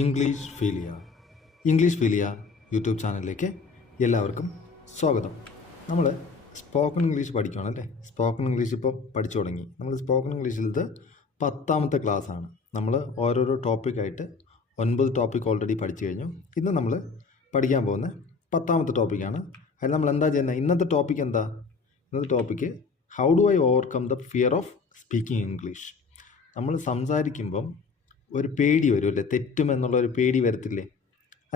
English ഫീലിയ YouTube ചാനലിലേക്ക് എല്ലാവർക്കും സ്വാഗതം. നമ്മൾ സ്പോക്കൺ ഇംഗ്ലീഷ് പഠിക്കുകയാണല്ലേ. സ്പോക്കൺ ഇംഗ്ലീഷ് ഇപ്പോൾ പഠിച്ചു തുടങ്ങി. നമ്മൾ സ്പോക്കൺ ഇംഗ്ലീഷിൽ ഇത് 10ാമത്തെ ക്ലാസ്സാണ്. നമ്മൾ ഓരോരോ ടോപ്പിക്കായിട്ട് 9 ടോപ്പിക് ഓൾറെഡി പഠിച്ചു കഴിഞ്ഞു. ഇന്ന് നമ്മൾ പഠിക്കാൻ പോകുന്ന 10ാമത്തെ ടോപ്പിക്കാണ്. അതിൽ നമ്മൾ എന്താ ചെയ്യുന്നത്? ഇന്നത്തെ topic how do I overcome the fear of speaking English. നമ്മൾ സംസാരിക്കുമ്പം ഒരു പേടി വരും അല്ലേ? തെറ്റുമെന്നുള്ളൊരു പേടി വരത്തില്ലേ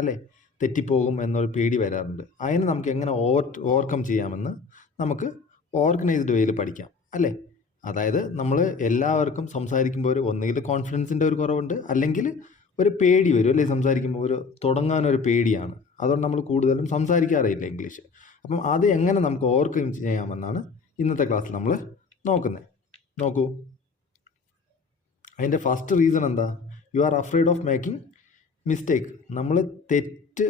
അല്ലേ? തെറ്റിപ്പോകും എന്നൊരു പേടി വരാറുണ്ട്. അതിന് നമുക്ക് എങ്ങനെ ഓവർകം ചെയ്യാമെന്ന് നമുക്ക് ഓർഗനൈസ്ഡ് വേയിൽ പഠിക്കാം അല്ലേ? അതായത് നമ്മൾ എല്ലാവർക്കും സംസാരിക്കുമ്പോൾ ഒന്നുകിൽ കോൺഫിഡൻസിൻ്റെ ഒരു കുറവുണ്ട്, അല്ലെങ്കിൽ ഒരു പേടി വരും അല്ലേ? സംസാരിക്കുമ്പോൾ തുടങ്ങാനൊരു പേടിയാണ്. അതുകൊണ്ട് നമ്മൾ കൂടുതലും സംസാരിക്കാറില്ല ഇംഗ്ലീഷ്. അപ്പം അത് എങ്ങനെ നമുക്ക് ഓവർകം ചെയ്യാമെന്നാണ് ഇന്നത്തെ ക്ലാസ്സിൽ നമ്മൾ നോക്കൂ. അതിൻ്റെ ഫസ്റ്റ് റീസൺ എന്താ? You are afraid of making mistake. നമ്മൾ തെറ്റ്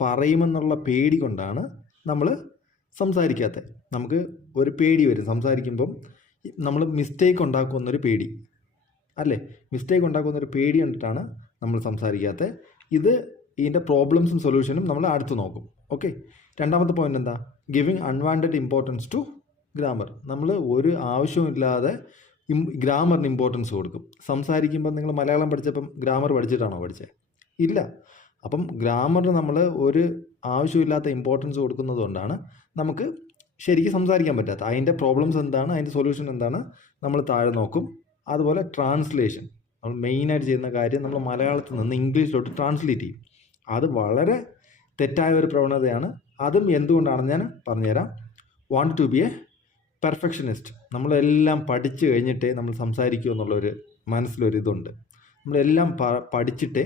പറയുമെന്നുള്ള പേടി കൊണ്ടാണ് നമ്മൾ സംസാരിക്കാത്തത്. നമുക്ക് ഒരു പേടി വരും സംസാരിക്കുമ്പം, നമ്മൾ മിസ്റ്റേക്ക് ഉണ്ടാക്കുമെന്നൊരു പേടി അല്ലേ? മിസ്റ്റേക്ക് ഉണ്ടാക്കുന്നൊരു പേടി കണ്ടിട്ടാണ് നമ്മൾ സംസാരിക്കാത്തത്. ഇതിൻ്റെ പ്രോബ്ലംസും സൊല്യൂഷനും നമ്മൾ അടുത്ത് നോക്കും. ഓക്കെ. രണ്ടാമത്തെ പോയിന്റ് എന്താ? Giving unwanted importance to grammar. നമ്മൾ ഒരു ആവശ്യമില്ലാതെ ഗ്രാമറിന് ഇമ്പോർട്ടൻസ് കൊടുക്കും. സംസാരിക്കുമ്പോൾ നിങ്ങൾ മലയാളം പഠിച്ചപ്പം ഗ്രാമർ പഠിച്ചിട്ടാണോ പഠിച്ചത്? ഇല്ല. അപ്പം ഗ്രാമറിന് നമ്മൾ ഒരു ആവശ്യമില്ലാത്ത ഇമ്പോർട്ടൻസ് കൊടുക്കുന്നത് കൊണ്ടാണ് നമുക്ക് ശരിക്കും സംസാരിക്കാൻ പറ്റാത്തത്. അതിൻ്റെ പ്രോബ്ലംസ് എന്താണ്, അതിൻ്റെ സൊല്യൂഷൻ എന്താണ് നമ്മൾ താഴെ നോക്കും. അതുപോലെ ട്രാൻസ്ലേഷൻ, നമ്മൾ മെയിനായിട്ട് ചെയ്യുന്ന കാര്യം നമ്മൾ മലയാളത്തിൽ നിന്ന് ഇംഗ്ലീഷിലോട്ട് ട്രാൻസ്ലേറ്റ് ചെയ്യും. അത് വളരെ തെറ്റായ ഒരു പ്രവണതയാണ്. അതും എന്തുകൊണ്ടാണെന്ന് ഞാൻ പറഞ്ഞുതരാം. Want to be a perfectionist. നമ്മളെല്ലാം പഠിച്ചു കഴിഞ്ഞിട്ടേ നമ്മൾ സംസാരിക്കൂ എന്നുള്ളൊരു മനസ്സിലൊരിതുണ്ട്. നമ്മളെല്ലാം പഠിച്ചിട്ടേ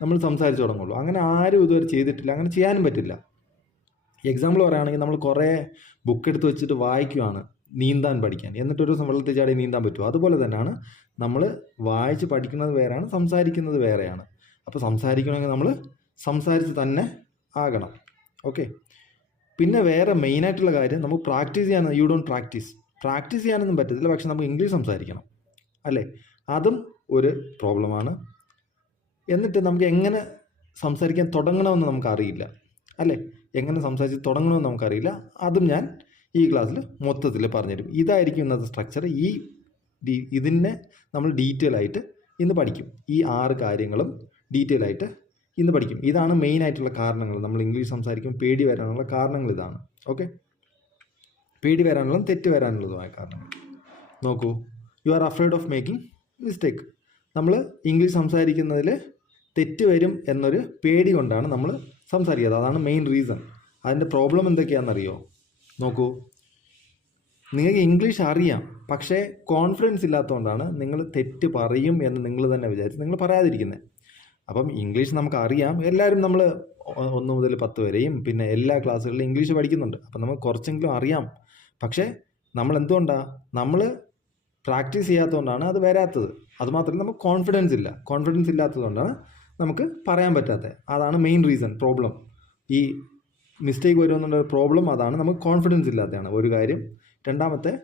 നമ്മൾ സംസാരിച്ച് തുടങ്ങുള്ളൂ. അങ്ങനെ ആരും ഇതുവരെ ചെയ്തിട്ടില്ല. അങ്ങനെ ചെയ്യാനും പറ്റില്ല. എക്സാമ്പിൾ പറയുകയാണെങ്കിൽ, നമ്മൾ കുറേ ബുക്ക് എടുത്ത് വെച്ചിട്ട് വായിക്കുവാണ് നീന്താൻ പഠിക്കാൻ, എന്നിട്ടൊരു ദിവസം വെള്ളത്തിൽ ചാടി നീന്താൻ പറ്റുമോ? അതുപോലെ തന്നെയാണ് നമ്മൾ വായിച്ച് പഠിക്കുന്നത് വേറെയാണ്, സംസാരിക്കുന്നത് വേറെയാണ്. അപ്പോൾ സംസാരിക്കണമെങ്കിൽ നമ്മൾ സംസാരിച്ച് തന്നെ ആകണം. ഓക്കെ. പിന്നെ വേറെ മെയിനായിട്ടുള്ള കാര്യം, നമുക്ക് പ്രാക്ടീസ് ചെയ്യാൻ പ്രാക്ടീസ് ചെയ്യാനൊന്നും പറ്റത്തില്ല, പക്ഷെ നമുക്ക് ഇംഗ്ലീഷ് സംസാരിക്കണം അല്ലേ? അതും ഒരു പ്രോബ്ലമാണ്. എന്നിട്ട് നമുക്ക് എങ്ങനെ സംസാരിക്കാൻ തുടങ്ങണമെന്ന് നമുക്കറിയില്ല അല്ലേ? എങ്ങനെ സംസാരിച്ച് തുടങ്ങണമെന്ന് നമുക്കറിയില്ല. അതും ഞാൻ ഈ ക്ലാസ്സിൽ മൊത്തത്തിൽ പറഞ്ഞുതരും. ഇതായിരിക്കും ഇന്നത്തെ സ്ട്രക്ചർ. ഇതിനെ നമ്മൾ ഡീറ്റെയിൽ ആയിട്ട് ഇന്ന് പഠിക്കും. ഈ 6 കാര്യങ്ങളും ഡീറ്റെയിൽ ആയിട്ട് ഇന്ന് പഠിക്കും. ഇതാണ് മെയിൻ ആയിട്ടുള്ള കാരണങ്ങൾ. നമ്മൾ ഇംഗ്ലീഷ് സംസാരിക്കും പേടി വരാനുള്ള കാരണങ്ങൾ ഇതാണ്. ഓക്കെ. പേടി വരാനുള്ളതും തെറ്റ് വരാനുള്ളതുമായ കാരണങ്ങൾ നോക്കൂ. You are afraid of making mistake. നമ്മൾ ഇംഗ്ലീഷ് സംസാരിക്കുന്നതിൽ തെറ്റ് വരും എന്നൊരു പേടി കൊണ്ടാണ് നമ്മൾ സംസാരിക്കുന്നത്. അതാണ് മെയിൻ റീസൺ. അതിൻ്റെ പ്രോബ്ലം എന്തൊക്കെയാണെന്നറിയോ? നോക്കൂ. നിങ്ങൾക്ക് ഇംഗ്ലീഷ് അറിയാം, പക്ഷേ കോൺഫിഡൻസ് ഇല്ലാത്തതുകൊണ്ടാണ് നിങ്ങൾ തെറ്റ് പറയും എന്ന് നിങ്ങൾ തന്നെ വിചാരിച്ച് നിങ്ങൾ പറയാതിരിക്കുന്നത്. അപ്പം ഇംഗ്ലീഷ് നമുക്ക് അറിയാം. എല്ലാവരും നമ്മൾ 1 മുതൽ 10 വരെയും പിന്നെ എല്ലാ ക്ലാസ്സുകളിലും ഇംഗ്ലീഷ് പഠിക്കുന്നുണ്ട്. അപ്പം നമുക്ക് കുറച്ചെങ്കിലും അറിയാം. പക്ഷേ നമ്മൾ നമ്മൾ പ്രാക്ടീസ് ചെയ്യാത്തതുകൊണ്ടാണ് അത് വരാത്തത്. അതുമാത്രമല്ല, നമുക്ക് കോൺഫിഡൻസ് ഇല്ലാത്തതുകൊണ്ടാണ് നമുക്ക് പറയാൻ പറ്റാത്തത്. അതാണ് മെയിൻ റീസൺ, പ്രോബ്ലം. ഈ മിസ്റ്റേക്ക് വരുമെന്നുള്ള പ്രോബ്ലം അതാണ്. നമുക്ക് കോൺഫിഡൻസ് ഇല്ലാത്തതാണ് ഒരു കാര്യം. രണ്ടാമത്തെ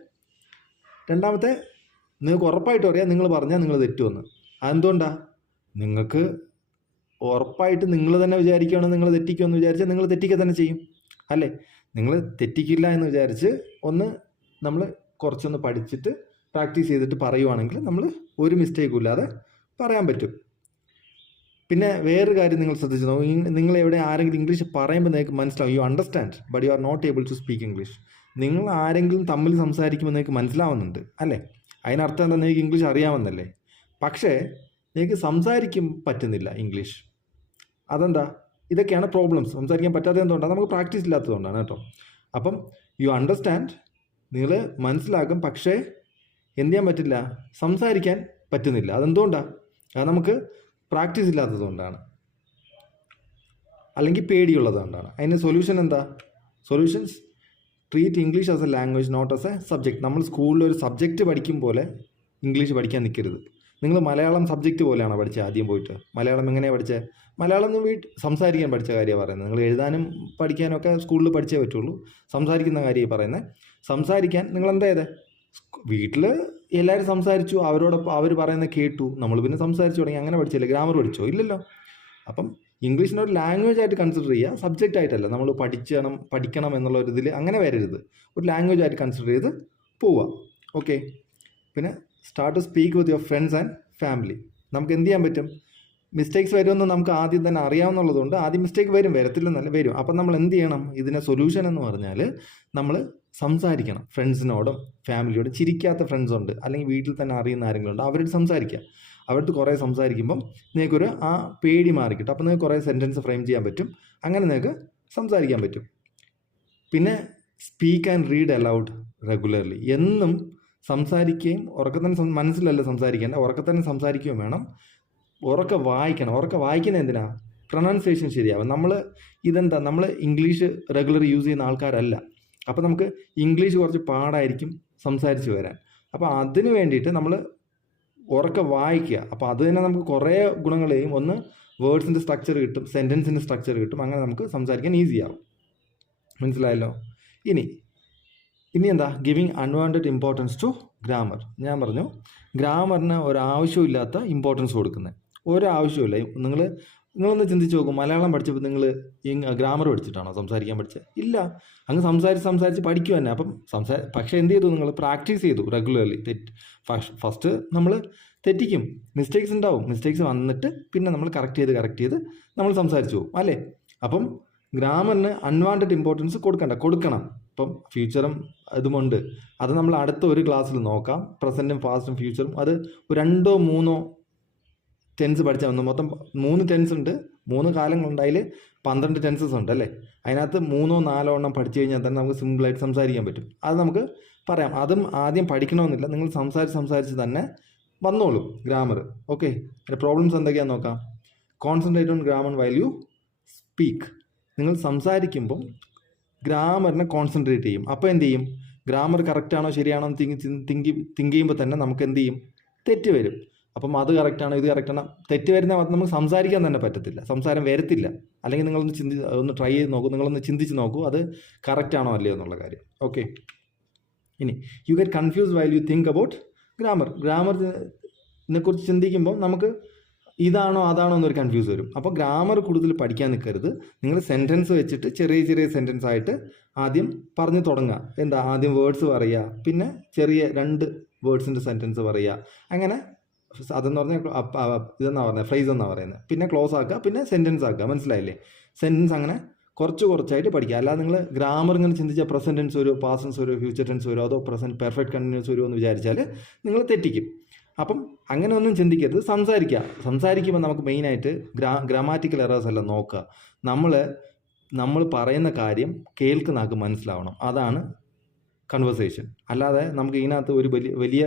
നിങ്ങൾക്ക് ഉറപ്പായിട്ടും അറിയാം നിങ്ങൾ പറഞ്ഞാൽ നിങ്ങൾ തെറ്റുമെന്ന്. അതെന്തുകൊണ്ടാണ്? നിങ്ങൾക്ക് ഉറപ്പായിട്ട് നിങ്ങൾ തന്നെ വിചാരിക്കുകയാണെങ്കിൽ നിങ്ങൾ തെറ്റിക്കുമെന്ന് വിചാരിച്ചാൽ നിങ്ങൾ തെറ്റിക്കുക തന്നെ ചെയ്യും അല്ലേ? നിങ്ങൾ തെറ്റിക്കില്ല എന്ന് വിചാരിച്ച് നമ്മൾ കുറച്ചൊന്ന് പഠിച്ചിട്ട് പ്രാക്ടീസ് ചെയ്തിട്ട് പറയുവാണെങ്കിൽ നമ്മൾ ഒരു മിസ്റ്റേക്കും ഇല്ലാതെ പറയാൻ പറ്റും. പിന്നെ വേറൊരു കാര്യം നിങ്ങൾ ശ്രദ്ധിച്ചു നോക്കും. നിങ്ങൾ ആരെങ്കിലും ഇംഗ്ലീഷ് പറയുമ്പോൾ നിങ്ങൾക്ക് മനസ്സിലാവും. You understand but you are not able to speak English. നിങ്ങൾ ആരെങ്കിലും തമ്മിൽ സംസാരിക്കുമ്പോൾ നിങ്ങൾക്ക് മനസ്സിലാവുന്നുണ്ട് അല്ലേ? അതിനർത്ഥം എന്താ? നിങ്ങൾക്ക് ഇംഗ്ലീഷ് അറിയാമെന്നല്ലേ? പക്ഷേ നിങ്ങൾക്ക് സംസാരിക്കും പറ്റുന്നില്ല ഇംഗ്ലീഷ്. അതെന്താ? ഇതൊക്കെയാണ് പ്രോബ്ലംസ്. സംസാരിക്കാൻ പറ്റാത്തത് എന്തുകൊണ്ടാണ്? നമുക്ക് പ്രാക്ടീസ് ഇല്ലാത്തതുകൊണ്ടാണ് കേട്ടോ. അപ്പം യു അണ്ടർസ്റ്റാൻഡ്, നിങ്ങൾ മനസ്സിലാക്കും, പക്ഷേ എന്ത് ചെയ്യാൻ പറ്റില്ല? സംസാരിക്കാൻ പറ്റുന്നില്ല. അതെന്തുകൊണ്ടാണ്? അത് നമുക്ക് പ്രാക്ടീസ് ഇല്ലാത്തതുകൊണ്ടാണ്, അല്ലെങ്കിൽ പേടിയുള്ളത് കൊണ്ടാണ്. അതിന് സൊല്യൂഷൻ എന്താ? Solutions: treat English as a language, not as a subject. നമ്മൾ സ്കൂളിൽ ഒരു സബ്ജക്റ്റ് പഠിക്കും പോലെ ഇംഗ്ലീഷ് പഠിക്കാൻ നിൽക്കരുത്. നിങ്ങൾ മലയാളം സബ്ജക്റ്റ് പോലെയാണോ പഠിച്ചത്? ആദ്യം പോയിട്ട് മലയാളം എങ്ങനെയാണ് പഠിച്ചത്? മലയാളം സംസാരിക്കാൻ പഠിച്ച കാര്യമാണ് പറയുന്നത്. നിങ്ങൾ എഴുതാനും പഠിക്കാനും ഒക്കെ സ്കൂളിൽ പഠിച്ചേ പറ്റുള്ളൂ. സംസാരിക്കുന്ന കാര്യമാണ് പറയുന്നത്. സംസാരിക്കാൻ നിങ്ങൾ എന്താ ചെയ്തത്? വീട്ടിൽ എല്ലാവരും സംസാരിച്ചു, അവരോടൊപ്പം അവർ പറയുന്നത് കേട്ടു, നമ്മൾ പിന്നെ സംസാരിച്ചു തുടങ്ങി. അങ്ങനെ പഠിച്ചില്ലേ? ഗ്രാമർ പഠിച്ചോ? ഇല്ലല്ലോ. അപ്പം ഇംഗ്ലീഷിനെ ഒരു ലാംഗ്വേജ് ആയിട്ട് കൺസിഡർ ചെയ്യുക, സബ്ജക്റ്റ് ആയിട്ടല്ല. നമ്മൾ പഠിക്കണം എന്നുള്ള ഒരു ഇതിൽ അങ്ങനെ വരരുത്. ഒരു ലാംഗ്വേജ് ആയിട്ട് കൺസിഡർ ചെയ്ത് പോവുക. ഓക്കെ. പിന്നെ start to speak with your friends and family. നമുക്ക് എന്ത് ചെയ്യാൻ പറ്റും? മിസ്റ്റേക്സ് വരുമെന്ന് നമുക്ക് ആദ്യം തന്നെ അറിയാവുന്നതുകൊണ്ട് ആദ്യം മിസ്റ്റേക്ക് വരത്തില്ലെന്നല്ല, വരും. അപ്പം നമ്മൾ എന്ത് ചെയ്യണം? ഇതിനെ സൊല്യൂഷൻ എന്ന് പറഞ്ഞാൽ നമ്മൾ സംസാരിക്കണം ഫ്രണ്ട്സിനോടും ഫാമിലിയോടും. ചിരിക്കാത്ത ഫ്രണ്ട്സ് ഉണ്ട്, അല്ലെങ്കിൽ വീട്ടിൽ തന്നെ അറിയുന്ന ആരെങ്കിലും ഉണ്ട്, അവരോട് സംസാരിക്കുക. അവർക്ക് കുറേ സംസാരിക്കുമ്പം നിങ്ങൾക്കൊരു ആ പേടി മാറിക്കിട്ടും. അപ്പം നിങ്ങൾക്ക് കുറേ സെൻറ്റൻസ് ഫ്രെയിം ചെയ്യാൻ പറ്റും. അങ്ങനെ നിങ്ങൾക്ക് സംസാരിക്കാൻ പറ്റും. പിന്നെ speak and read allowed regularly. എന്നും സംസാരിക്കുകയും ഉറക്കത്തന്നെ മനസ്സിലല്ല സംസാരിക്കേണ്ട, ഉറക്കത്തന്നെ സംസാരിക്കുകയും വേണം. ഉറക്കെ വായിക്കണം. ഉറക്കെ വായിക്കുന്നത് എന്തിനാ? പ്രൊനൗൺസിയേഷൻ ശരിയാവും. നമ്മൾ ഇംഗ്ലീഷ് റെഗുലർ യൂസ് ചെയ്യുന്ന ആൾക്കാരല്ല. അപ്പോൾ നമുക്ക് ഇംഗ്ലീഷ് കുറച്ച് പാടായിരിക്കും സംസാരിച്ച് വരാൻ. അപ്പോൾ അതിന് വേണ്ടിയിട്ട് നമ്മൾ ഉറക്കെ വായിക്കുക. അപ്പോൾ അത് തന്നെ നമുക്ക് കുറേ ഗുണങ്ങൾ ചെയ്യും. ഒന്ന്, വേർഡ്സിൻ്റെ സ്ട്രക്ചർ കിട്ടും, സെൻറ്റൻസിൻ്റെ സ്ട്രക്ചർ കിട്ടും. അങ്ങനെ നമുക്ക് സംസാരിക്കാൻ ഈസി ആവും. മനസ്സിലായല്ലോ? ഇനി എന്താ? Giving unwanted importance to grammar. ഞാൻ പറഞ്ഞു ഗ്രാമറിന് ഒരാവശ്യമില്ലാത്ത ഇമ്പോർട്ടൻസ് കൊടുക്കുന്നത്. ഒരാവശ്യമില്ല. നിങ്ങളൊന്ന് ചിന്തിച്ച് നോക്കും. മലയാളം പഠിച്ചപ്പോൾ നിങ്ങൾ ഗ്രാമർ പഠിച്ചിട്ടാണോ സംസാരിക്കാൻ പഠിച്ചത്? ഇല്ല. അങ്ങ് സംസാരിച്ച് പഠിക്കുക തന്നെ. അപ്പം പക്ഷേ എന്ത് ചെയ്തു? നിങ്ങൾ പ്രാക്ടീസ് ചെയ്തു റെഗുലർലി. ഫസ്റ്റ് നമ്മൾ തെറ്റിക്കും, മിസ്റ്റേക്സ് ഉണ്ടാവും. മിസ്റ്റേക്സ് വന്നിട്ട് പിന്നെ നമ്മൾ കറക്റ്റ് ചെയ്ത് നമ്മൾ സംസാരിച്ചു പോകും, അല്ലേ? അപ്പം ഗ്രാമറിന് അൺവാണ്ടഡ് ഇമ്പോർട്ടൻസ് കൊടുക്കണം. ഇപ്പം ഫ്യൂച്ചറും ഇതുമുണ്ട്. അത് നമ്മൾ അടുത്ത ഒരു ക്ലാസ്സിൽ നോക്കാം. പ്രസൻറ്റും പാസ്റ്റും ഫ്യൂച്ചറും. അത് 2-3 ടെൻസ് പഠിച്ചാൽ മതി. മൊത്തം 3 ടെൻസ് ഉണ്ട്. 3 കാലങ്ങളുണ്ട്. അതിൽ 12 ടെൻസസ് ഉണ്ട്, അല്ലേ? അതിനകത്ത് 3-4 എണ്ണം പഠിച്ചു കഴിഞ്ഞാൽ തന്നെ നമുക്ക് സിമ്പിളായിട്ട് സംസാരിക്കാൻ പറ്റും. അത് നമുക്ക് പറയാം. അതും ആദ്യം പഠിക്കണമെന്നില്ല. നിങ്ങൾ സംസാരിച്ച് തന്നെ വന്നോളൂ ഗ്രാമർ. ഓക്കെ. അതിൻ്റെ പ്രോബ്ലംസ് എന്തൊക്കെയാണെന്ന് നോക്കാം. Concentrate on grammar while you speak. നിങ്ങൾ സംസാരിക്കുമ്പം ഗ്രാമറിനെ കോൺസെൻട്രേറ്റ് ചെയ്യും. അപ്പോൾ എന്ത് ചെയ്യും? ഗ്രാമർ കറക്റ്റാണോ ശരിയാണോ എന്ന് തിങ്ക് ചെയ്യുമ്പോൾ തന്നെ നമുക്ക് എന്ത് ചെയ്യും? തെറ്റ് വരും. അപ്പം അത് കറക്റ്റാണോ ഇത് കറക്റ്റാണോ? തെറ്റ് വരുന്ന നമുക്ക് സംസാരിക്കാൻ തന്നെ പറ്റത്തില്ല, സംസാരം വരത്തില്ല. അല്ലെങ്കിൽ ഒന്ന് ട്രൈ ചെയ്ത് നോക്കൂ, നിങ്ങളൊന്ന് ചിന്തിച്ച് നോക്കൂ അത് കറക്റ്റാണോ അല്ലയോ എന്നുള്ള കാര്യം. ഓക്കെ. ഇനി you get confuse while you think about ഗ്രാമറിനെ കുറിച്ച് ചിന്തിക്കുമ്പോൾ നമുക്ക് ഇതാണോ അതാണോ എന്നൊരു കൺഫ്യൂസ് വരും. അപ്പോൾ ഗ്രാമർ കൂടുതൽ പഠിക്കാൻ നിൽക്കരുത്. നിങ്ങൾ സെൻറ്റൻസ് വെച്ചിട്ട് ചെറിയ സെൻറ്റൻസ് ആയിട്ട് ആദ്യം പറഞ്ഞു തുടങ്ങുക. എന്താ? ആദ്യം വേർഡ്സ് പറയുക, പിന്നെ ചെറിയ 2 വേർഡ്സിൻ്റെ സെൻറ്റൻസ് പറയുക. അങ്ങനെ അതെന്ന് പറഞ്ഞാൽ ഇതെന്നാ പറയുന്നത്, ഫ്രേസ് എന്നാണ് പറയുന്നത്. പിന്നെ ക്ലോസ് ആക്കുക, പിന്നെ സെൻറ്റൻസ് ആക്കുക. മനസ്സിലായില്ലേ? സെൻറ്റൻസ് അങ്ങനെ കുറച്ചായിട്ട് പഠിക്കുക. അല്ലാതെ നിങ്ങൾ ഗ്രാമർ ഇങ്ങനെ ചിന്തിച്ചാൽ പ്രസൻറ്റ് ടെൻസ് വരുമോ, പാസ്റ്റ് ടെൻസ് വരുമോ, ഫ്യൂച്ചർ ടെൻസ് വരുമോ, അതോ പെർഫെക്റ്റ് കണ്ടിന്യൂസ് വരുമോ എന്ന് വിചാരിച്ചാൽ നിങ്ങൾ തെറ്റിക്കും. അപ്പം അങ്ങനെ ഒന്നും ചിന്തിക്കരുത്. സംസാരിക്കുമ്പോൾ നമുക്ക് മെയിനായിട്ട് ഗ്രാമാറ്റിക്കൽ എറേഴ്സ് അല്ല നോക്കുക. നമ്മൾ പറയുന്ന കാര്യം കേൾക്കുന്ന ആൾക്ക് മനസ്സിലാവണം. അതാണ് കൺവേഴ്സേഷൻ. അല്ലാതെ നമുക്ക് ഇതിനകത്ത് ഒരു വലിയ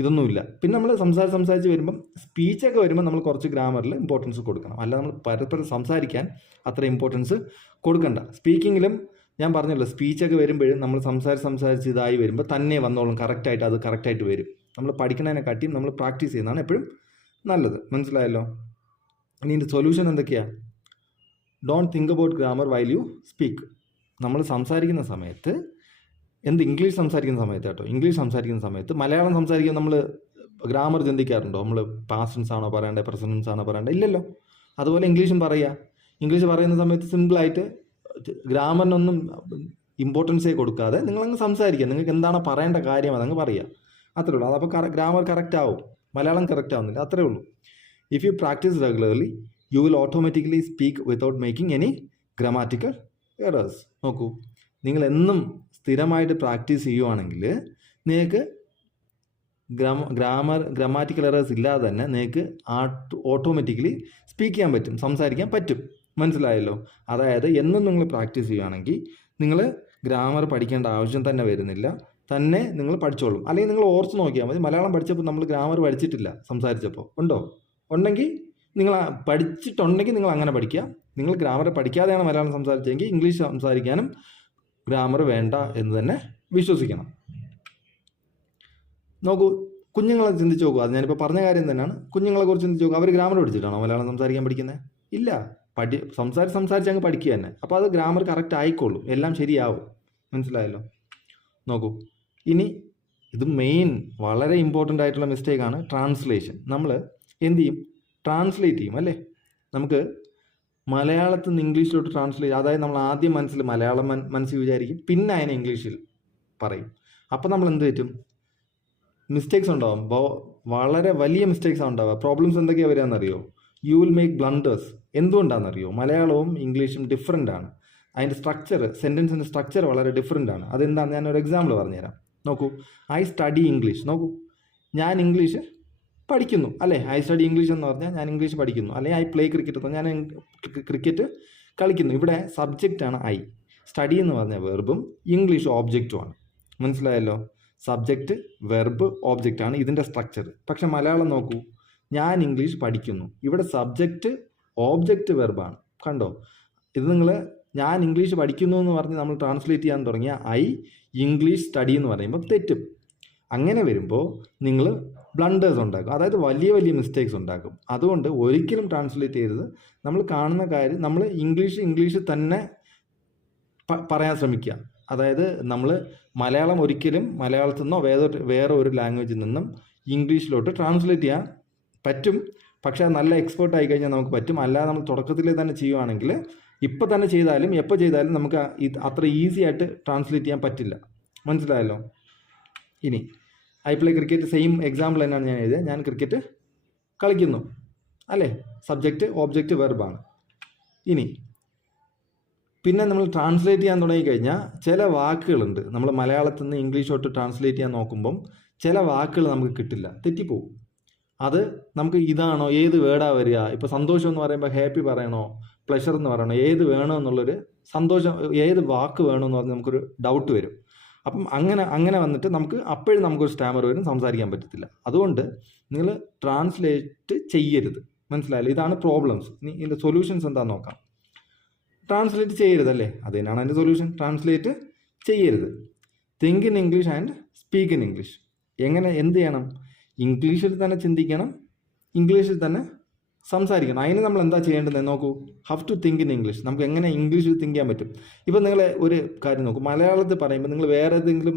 ഇതൊന്നുമില്ല. പിന്നെ നമ്മൾ സംസാരിച്ച് വരുമ്പം സ്പീച്ചൊക്കെ വരുമ്പോൾ നമ്മൾ കുറച്ച് ഗ്രാമറിൽ ഇമ്പോർട്ടൻസ് കൊടുക്കണം. അല്ലാതെ നമ്മൾ പരസ്പരം സംസാരിക്കാൻ അത്ര ഇമ്പോർട്ടൻസ് കൊടുക്കണ്ട. സ്പീക്കിങ്ങിലും ഞാൻ പറഞ്ഞല്ലോ, സ്പീച്ചൊക്കെ വരുമ്പോഴും നമ്മൾ സംസാരിച്ച് ഇതായി വരുമ്പോൾ തന്നെ വന്നോളും. അത് കറക്റ്റായിട്ട് വരും. നമ്മൾ പഠിക്കുന്നതിനെക്കാട്ടിയും നമ്മൾ പ്രാക്ടീസ് ചെയ്യുന്നതാണ് എപ്പോഴും നല്ലത്. മനസ്സിലായല്ലോ? ഇനി ഇതിൻ്റെ സൊല്യൂഷൻ എന്തൊക്കെയാണ്? Don't think about grammar while you speak. നമ്മൾ സംസാരിക്കുന്ന സമയത്ത് ഇംഗ്ലീഷ് സംസാരിക്കുന്ന സമയത്ത് കേട്ടോ, ഇംഗ്ലീഷ് സംസാരിക്കുന്ന സമയത്ത് മലയാളം സംസാരിക്കാൻ നമ്മൾ ഗ്രാമർ ചിന്തിക്കാറുണ്ടോ? നമ്മൾ പാസ്റ്റ് ടെൻസ് ആണോ പറയേണ്ടത്, പ്രസന്റ് ടെൻസ് ആണോ പറയേണ്ടത്? ഇല്ലല്ലോ. അതുപോലെ ഇംഗ്ലീഷും പറയുക. ഇംഗ്ലീഷ് പറയുന്ന സമയത്ത് സിമ്പിളായിട്ട് ഗ്രാമറിനൊന്നും ഇമ്പോർട്ടൻസേ കൊടുക്കാതെ നിങ്ങളങ്ങ് സംസാരിക്കുക. നിങ്ങൾക്ക് എന്താണോ പറയേണ്ട കാര്യം അതങ്ങ് പറയുക. അത്രേ ഉള്ളൂ. അതപ്പോൾ ഗ്രാമർ കറക്റ്റ് ആവും. മലയാളം കറക്റ്റ് ആവുന്നില്ല, അത്രേ ഉള്ളൂ. If you practise regularly you will automatically speak without making any grammatical errors. നോക്കൂ, നിങ്ങൾ എന്നും സ്ഥിരമായിട്ട് പ്രാക്ടീസ് ചെയ്യുവാണെങ്കിൽ നിങ്ങൾക്ക് ഗ്രാമാറ്റിക്കൽ എറേഴ്സ് ഇല്ലാതെ തന്നെ നിങ്ങൾക്ക് ഓട്ടോമാറ്റിക്കലി സ്പീക്ക് ചെയ്യാൻ പറ്റും, സംസാരിക്കാൻ പറ്റും. മനസ്സിലായല്ലോ? അതായത് എന്നും നിങ്ങൾ പ്രാക്ടീസ് ചെയ്യുകയാണെങ്കിൽ നിങ്ങൾ ഗ്രാമർ പഠിക്കേണ്ട ആവശ്യം തന്നെ വരുന്നില്ല, തന്നെ നിങ്ങൾ പഠിച്ചോളും. അല്ലെങ്കിൽ നിങ്ങൾ ഓർത്ത് നോക്കിയാൽ മതി. മലയാളം പഠിച്ചപ്പോൾ നമ്മൾ ഗ്രാമർ പഠിച്ചിട്ടില്ല, സംസാരിച്ചപ്പോൾ ഉണ്ടെങ്കിൽ നിങ്ങൾ പഠിച്ചിട്ടുണ്ടെങ്കിൽ നിങ്ങൾ അങ്ങനെ പഠിക്കുക. നിങ്ങൾ ഗ്രാമർ പഠിക്കാതെയാണ് മലയാളം സംസാരിച്ചതെങ്കിൽ ഇംഗ്ലീഷ് സംസാരിക്കാനും ഗ്രാമർ വേണ്ട എന്ന് തന്നെ വിശ്വസിക്കണം. നോക്കൂ, കുഞ്ഞുങ്ങളെ ചിന്തിച്ച് നോക്കൂ. അത് ഞാനിപ്പോൾ പറഞ്ഞ കാര്യം തന്നെയാണ്. കുഞ്ഞുങ്ങളെ കുറിച്ച് ചിന്തിച്ച് നോക്കൂ. അവർ ഗ്രാമർ പഠിച്ചിട്ടാണോ മലയാളം സംസാരിക്കാൻ പഠിക്കുന്നത്? ഇല്ല. സംസാരിച്ച് അങ്ങ് പഠിക്കുക തന്നെ. അപ്പോൾ അത് ഗ്രാമർ കറക്റ്റ് ആയിക്കോളും, എല്ലാം ശരിയാവും. മനസ്സിലായല്ലോ? നോക്കൂ, ഇനി ഇത് വളരെ ഇമ്പോർട്ടൻ്റ് ആയിട്ടുള്ള മിസ്റ്റേക്കാണ് ട്രാൻസ്ലേഷൻ. നമ്മൾ എന്ത് ചെയ്യും? ട്രാൻസ്ലേറ്റ് ചെയ്യും, അല്ലേ? നമുക്ക് മലയാളത്തിൽ നിന്ന് ഇംഗ്ലീഷിലോട്ട് ട്രാൻസ്ലേറ്റ്, അതായത് നമ്മൾ ആദ്യം മലയാളം മനസ്സിൽ വിചാരിക്കും, പിന്നെ അതിനെ ഇംഗ്ലീഷിൽ പറയും. അപ്പം നമ്മൾ എന്ത് പറ്റും? മിസ്റ്റേക്സ് ഉണ്ടാവും, വളരെ വലിയ മിസ്റ്റേക്സ് ഉണ്ടാവുക. പ്രോബ്ലംസ് എന്തൊക്കെയാണ് വരികയെന്നറിയോ? You will make blunders. എന്തുകൊണ്ടാണെന്നറിയോ? മലയാളവും ഇംഗ്ലീഷും ഡിഫറെൻ്റ് ആണ്. അതിൻ്റെ സ്ട്രക്ചർ, സെൻറ്റൻസിൻ്റെ സ്ട്രക്ചർ വളരെ ഡിഫറെൻ്റ് ആണ്. അതെന്താണ്? ഞാനൊരു എക്സാമ്പിൾ പറഞ്ഞുതരാം. നോക്കൂ, ഐ സ്റ്റഡി ഇംഗ്ലീഷ്. നോക്കൂ, ഞാൻ ഇംഗ്ലീഷ് പഠിക്കുന്നു, അല്ലേ? ഐ സ്റ്റഡി ഇംഗ്ലീഷ് എന്ന് പറഞ്ഞാൽ ഞാൻ ഇംഗ്ലീഷ് പഠിക്കുന്നു. അല്ലെങ്കിൽ ഐ പ്ലേ ക്രിക്കറ്റ് എന്ന് പറഞ്ഞാൽ ഞാൻ ക്രിക്കറ്റ് കളിക്കുന്നു. ഇവിടെ സബ്ജക്റ്റാണ് ഐ. സ്റ്റഡി എന്ന് പറഞ്ഞ വെർബും ഇംഗ്ലീഷ് ഓബ്ജക്റ്റുമാണ്. മനസ്സിലായല്ലോ? സബ്ജക്റ്റ്, വെർബ്, ഓബ്ജക്റ്റാണ് ഇതിൻ്റെ സ്ട്രക്ചർ. പക്ഷെ മലയാളം നോക്കൂ, ഞാൻ ഇംഗ്ലീഷ് പഠിക്കുന്നു. ഇവിടെ സബ്ജക്റ്റ്, ഓബ്ജക്റ്റ്, വെർബാണ്. കണ്ടോ? ഇത് നിങ്ങൾ ഞാൻ ഇംഗ്ലീഷ് പഠിക്കുന്നു എന്ന് പറഞ്ഞ് നമ്മൾ ട്രാൻസ്ലേറ്റ് ചെയ്യാൻ തുടങ്ങിയ ഐ ഇംഗ്ലീഷ് സ്റ്റഡി എന്ന് പറയുമ്പോൾ തെറ്റും. അങ്ങനെ വരുമ്പോൾ നിങ്ങൾ ബ്ലണ്ടേഴ്സ് ഉണ്ടാക്കും, അതായത് വലിയ വലിയ മിസ്റ്റേക്സ് ഉണ്ടാക്കും. അതുകൊണ്ട് ഒരിക്കലും ട്രാൻസ്ലേറ്റ് ചെയ്യരുത്. നമ്മൾ കാണുന്ന കാര്യം നമ്മൾ ഇംഗ്ലീഷ് തന്നെ പറയാൻ ശ്രമിക്കുക. അതായത് നമ്മൾ മലയാളം ഒരിക്കലും മലയാളത്തിൽ നിന്നോ വേറെ ഒരു ലാംഗ്വേജിൽ നിന്നും ഇംഗ്ലീഷിലോട്ട് ട്രാൻസ്ലേറ്റ് ചെയ്യാൻ പറ്റും. പക്ഷേ അത് നല്ല എക്സ്പേർട്ട് ആയി കഴിഞ്ഞാൽ നമുക്ക് പറ്റും. അല്ലാതെ നമ്മൾ തുടക്കത്തിൽ തന്നെ ചെയ്യുവാണെങ്കിൽ ഇപ്പം തന്നെ ചെയ്താലും എപ്പോൾ ചെയ്താലും നമുക്ക് അത്ര ഈസി ആയിട്ട് ട്രാൻസ്ലേറ്റ് ചെയ്യാൻ പറ്റില്ല. മനസ്സിലായല്ലോ? ഇനി I play cricket, same example തന്നെയാണ് ഞാൻ എഴുതിയത്. ഞാൻ ക്രിക്കറ്റ് കളിക്കുന്നു, അല്ലേ? സബ്ജക്റ്റ്, ഓബ്ജക്റ്റ്, വെർബാണ്. ഇനി പിന്നെ നമ്മൾ ട്രാൻസ്ലേറ്റ് ചെയ്യാൻ തുടങ്ങിക്കഴിഞ്ഞാൽ ചില വാക്കുകളുണ്ട്, നമ്മൾ മലയാളത്തിൽ നിന്ന് ഇംഗ്ലീഷോട്ട് ട്രാൻസ്ലേറ്റ് ചെയ്യാൻ നോക്കുമ്പം ചില വാക്കുകൾ നമുക്ക് കിട്ടില്ല, തെറ്റിപ്പോവും. അത് നമുക്ക് ഇതാണോ, ഏത് വേർഡാണ് വരിക? ഇപ്പോൾ സന്തോഷം എന്ന് പറയുമ്പോൾ ഹാപ്പി പറയണോ, പ്ലഷർ എന്ന് പറയണോ, ഏത് വേണോ എന്നുള്ളൊരു സന്തോഷം, ഏത് വാക്ക് വേണമെന്ന് പറഞ്ഞാൽ നമുക്കൊരു ഡൗട്ട് വരും. അപ്പം അങ്ങനെ വന്നിട്ട് അപ്പോഴും നമുക്കൊരു സ്റ്റാമർ വരും, സംസാരിക്കാൻ പറ്റത്തില്ല. അതുകൊണ്ട് നിങ്ങൾ ട്രാൻസ്ലേറ്റ് ചെയ്യരുത്. മനസ്സിലായല്ലോ? ഇതാണ് പ്രോബ്ലംസ്. ഇനി ഇതിൻ്റെ സൊല്യൂഷൻസ് എന്താണെന്ന് നോക്കാം. ട്രാൻസ്ലേറ്റ് ചെയ്യരുത്, അല്ലേ? അത് തന്നെയാണ് അതിൻ്റെ സൊല്യൂഷൻ. ട്രാൻസ്ലേറ്റ് ചെയ്യരുത്. Think in English and speak in English. എന്ത് ചെയ്യണം? ഇംഗ്ലീഷിൽ തന്നെ ചിന്തിക്കണം, ഇംഗ്ലീഷിൽ തന്നെ സംസാരിക്കണം. അതിന് നമ്മൾ എന്താ ചെയ്യേണ്ടത് നോക്കൂ. Have to think in English. നമുക്ക് എങ്ങനെ ഇംഗ്ലീഷിൽ തിങ്ക് ചെയ്യാൻ പറ്റും? ഇപ്പം നിങ്ങൾ ഒരു കാര്യം നോക്കൂ, മലയാളത്തിൽ പറയുമ്പോൾ നിങ്ങൾ വേറെ ഏതെങ്കിലും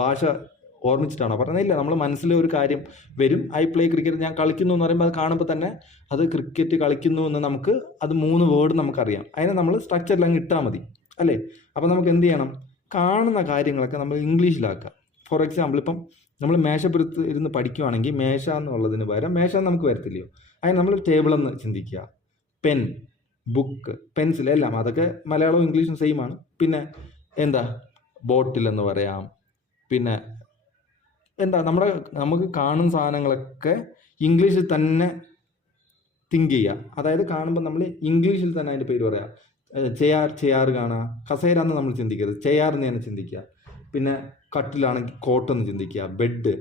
ഭാഷ ഓർമ്മിച്ചിട്ടാണോ പറയുന്നത്? ഇല്ല, നമ്മൾ മനസ്സിൽ ഒരു കാര്യം വരും. ഐ പ്ലേ ക്രിക്കറ്റ്, ഞാൻ കളിക്കുന്നു എന്ന് പറയുമ്പോൾ അത് കാണുമ്പോൾ തന്നെ അത് ക്രിക്കറ്റ് കളിക്കുന്നു എന്ന് അത് 3 വേർഡ് നമുക്കറിയാം. അതിനെ നമ്മൾ സ്ട്രക്ചറിൽ അങ്ങ് ഇട്ടാൽ മതി, അല്ലേ? അപ്പം നമുക്ക് എന്ത് ചെയ്യണം? കാണുന്ന കാര്യങ്ങളൊക്കെ നമ്മൾ ഇംഗ്ലീഷിലാക്കുക. ഫോർ എക്സാമ്പിൾ, ഇപ്പം നമ്മൾ മേശപ്പുറത്ത് ഇരുന്ന് പഠിക്കുകയാണെങ്കിൽ മേശ എന്നുള്ളതിന് പകരം മേശ നമുക്ക് വരത്തില്ലയോ? അതിന് നമ്മൾ ടേബിളെന്ന് ചിന്തിക്കുക. പെൻ, ബുക്ക്, പെൻസിൽ, എല്ലാം അതൊക്കെ മലയാളവും ഇംഗ്ലീഷും സെയിം ആണ്. പിന്നെ എന്താ, ബോട്ടിൽ എന്ന് പറയാം. പിന്നെ എന്താ, നമുക്ക് കാണുന്ന സാധനങ്ങളൊക്കെ ഇംഗ്ലീഷിൽ തന്നെ തിങ്ക് ചെയ്യുക. അതായത് കാണുമ്പോൾ നമ്മൾ ഇംഗ്ലീഷിൽ തന്നെ അതിൻ്റെ പേര് പറയാം. ചെയാർ കാണുക, കസേര എന്ന് നമ്മൾ ചിന്തിക്കരുത്, ചെയാർ എന്ന് തന്നെ ചിന്തിക്കുക. പിന്നെ കട്ടിലാണെങ്കിൽ കോട്ടെന്ന് ചിന്തിക്കുക, ബെഡ്,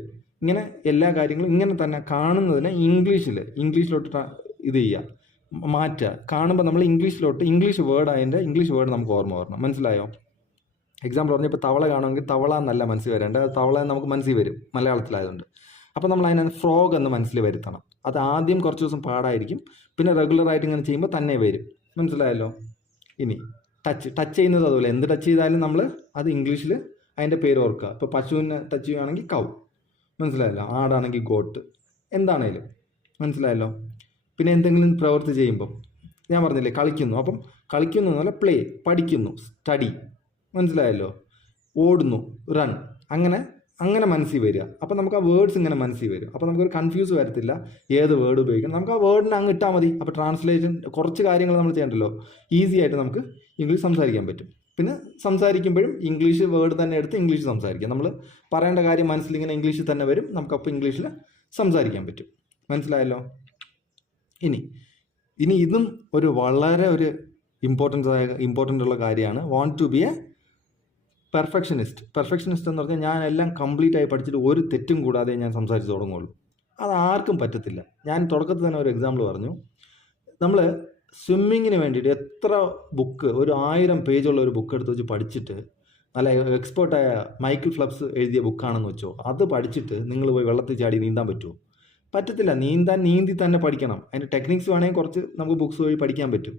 ഇങ്ങനെ എല്ലാ കാര്യങ്ങളും ഇങ്ങനെ തന്നെ കാണുന്നതിനെ ഇംഗ്ലീഷിലോട്ട് ഇത് ചെയ്യുക, മാറ്റുക. കാണുമ്പോൾ നമ്മൾ ഇംഗ്ലീഷ് വേർഡ് നമുക്ക് ഓർമ്മ വരണം. മനസ്സിലായോ? എക്സാമ്പിൾ പറഞ്ഞപ്പോൾ തവള കാണുമെങ്കിൽ തവള എന്നല്ല മനസ്സിൽ വരേണ്ടത്, അത് തവള നമുക്ക് മനസ്സിൽ വരും മലയാളത്തിലായതുകൊണ്ട്. അപ്പോൾ നമ്മൾ അതിനെ ഫ്രോഗ് എന്ന് മനസ്സിൽ വരുത്തണം. അത് ആദ്യം കുറച്ച് ദിവസം പാടായിരിക്കും, പിന്നെ റെഗുലറായിട്ട് ഇങ്ങനെ ചെയ്യുമ്പോൾ തന്നെ വരും. മനസ്സിലായല്ലോ? ഇനി ടച്ച് ചെയ്യുന്നത് അതുപോലെ, എന്ത് ടച്ച് ചെയ്താലും നമ്മൾ അത് ഇംഗ്ലീഷിൽ അതിൻ്റെ പേര് ഓർക്കുക. ഇപ്പോൾ പശുവിനെ ടച്ച് ചെയ്യുകയാണെങ്കിൽ കൗ, മനസ്സിലായല്ലോ? ആടാണെങ്കിൽ ഗോട്ട്, എന്താണേലും. മനസ്സിലായല്ലോ? പിന്നെ എന്തെങ്കിലും പ്രവൃത്തി ചെയ്യുമ്പം ഞാൻ പറഞ്ഞില്ലേ, കളിക്കുന്നു. അപ്പം കളിക്കുന്നു എന്നല്ല, പ്ലേ, പഠിക്കുന്നു, സ്റ്റഡി. മനസ്സിലായല്ലോ? ഓടുന്നു, റൺ, അങ്ങനെ മനസ്സിൽ വരിക. അപ്പം നമുക്ക് ആ വേർഡ്സ് ഇങ്ങനെ മനസ്സിൽ വരും. അപ്പോൾ നമുക്കൊരു കൺഫ്യൂസ് വരത്തില്ല ഏത് വേർഡ് ഉപയോഗിക്കണം. നമുക്ക് ആ വേർഡിനെ അങ്ങ് ഇട്ടാൽ മതി. അപ്പോൾ ട്രാൻസ്ലേഷൻ കുറച്ച് കാര്യങ്ങൾ നമ്മൾ ചെയ്യണ്ടല്ലോ, ഈസി ആയിട്ട് നമുക്ക് ഇംഗ്ലീഷ് സംസാരിക്കാൻ പറ്റും. പിന്നെ സംസാരിക്കുമ്പോഴും ഇംഗ്ലീഷ് വേർഡ് തന്നെ എടുത്ത് ഇംഗ്ലീഷ് സംസാരിക്കാം. നമ്മൾ പറയേണ്ട കാര്യം മനസ്സിലിങ്ങനെ ഇംഗ്ലീഷിൽ തന്നെ വരും, നമുക്കപ്പോൾ ഇംഗ്ലീഷിൽ സംസാരിക്കാൻ പറ്റും. മനസ്സിലായല്ലോ? ഇനി ഇതും വളരെ ഇമ്പോർട്ടൻ്റ് ഉള്ള കാര്യമാണ്. Want to be a perfectionist എന്ന് പറഞ്ഞാൽ ഞാൻ എല്ലാം കംപ്ലീറ്റ് ആയി പഠിച്ചിട്ട് ഒരു തെറ്റും കൂടാതെ ഞാൻ സംസാരിച്ച് തുടങ്ങുള്ളൂ. അത് ആർക്കും പറ്റത്തില്ല. ഞാൻ തുടക്കത്തിൽ തന്നെ ഒരു എക്സാമ്പിൾ പറഞ്ഞു. നമ്മൾ സ്വിമ്മിങ്ങിന് വേണ്ടിയിട്ട് എത്ര ബുക്ക്, ഒരു 1000 പേജുള്ള ഒരു ബുക്ക് എടുത്ത് വെച്ച് പഠിച്ചിട്ട്, നല്ല എക്സ്പേർട്ടായ മൈക്കിൾ ഫ്ലപ്സ് എഴുതിയ ബുക്കാണെന്ന് വെച്ചോ, അത് പഠിച്ചിട്ട് നിങ്ങൾ പോയി വെള്ളത്തിൽ ചാടി നീന്താൻ പറ്റുമോ? പറ്റത്തില്ല. നീന്തി തന്നെ പഠിക്കണം. അതിൻ്റെ ടെക്നിക്സ് വേണമെങ്കിൽ കുറച്ച് നമുക്ക് ബുക്സ് വഴി പഠിക്കാൻ പറ്റും.